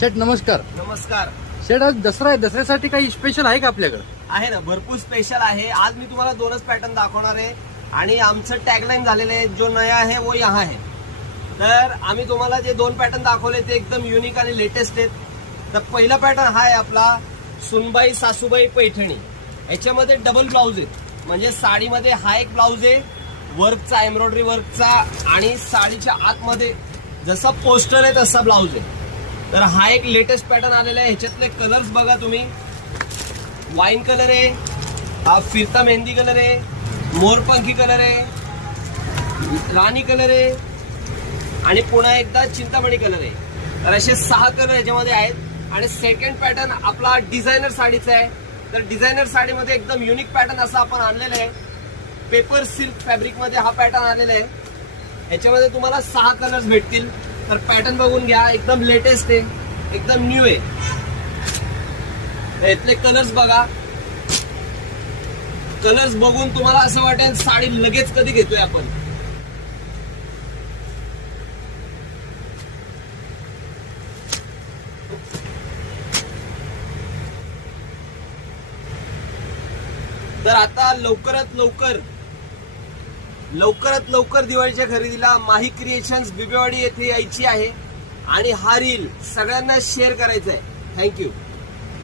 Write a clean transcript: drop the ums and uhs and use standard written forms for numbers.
शेठ नमस्कार. नमस्कार. शेठ आज दसरा आहे, दसऱ्यासाठी काही स्पेशल आहे का आपल्याकडे? आहे ना, भरपूर स्पेशल आहे. आज मी तुम्हाला दोनच पॅटर्न दाखवणार आहे आणि आमचं टॅगलाईन झालेलं आहे, जो नया है वो यहाँ है. तर आम्ही तुम्हाला जे दोन पॅटर्न दाखवले ते एकदम युनिक आणि लेटेस्ट आहेत. तर पहिला पॅटर्न हा आहे आपला सुनबाई सासूबाई पैठणी. याच्यामध्ये डबल ब्लाऊज आहे, म्हणजे साडीमध्ये हा एक ब्लाऊज आहे वर्कचा, एम्ब्रॉयडरी वर्कचा, आणि साडीच्या आतमध्ये जसा पोस्टर आहे तसा ब्लाऊज आहे. तर हा एक लेटेस्ट पॅटर्न आलेला आहे. ह्याच्यातले कलर्स बघा तुम्ही. वाईन कलर आहे, हा फिरता मेहंदी कलर आहे, मोरपंखी कलर आहे, राणी कलर आहे आणि पुन्हा एकदा चिंतामणी कलर आहे. तर असे 6 कलर याच्यामध्ये आहेत. आणि सेकंड पॅटर्न आपला डिझायनर साडीचा आहे. तर डिझायनर साडीमध्ये एकदम युनिक पॅटर्न असा आपण आणलेला आहे. पेपर सिल्क फॅब्रिक मध्ये हा पॅटर्न आलेला आहे. याच्यामध्ये तुम्हाला 6 कलर्स भेटतील. तर पॅटर्न बघून घ्या, एकदम लेटेस्ट आहे, एकदम न्यू आहे. यातले कलर्स बघा. कलर्स बघून तुम्हाला असं वाटेल साडी लगेच कधी घेतोय आपण. तर आता लवकरात लवकर दिवाळीच्या खरेदीला माही क्रिएशन्स बिबेवाडी येथे यायची आहे आणि हा रील सगळ्यांना शेअर करायचा आहे. थँक्यू.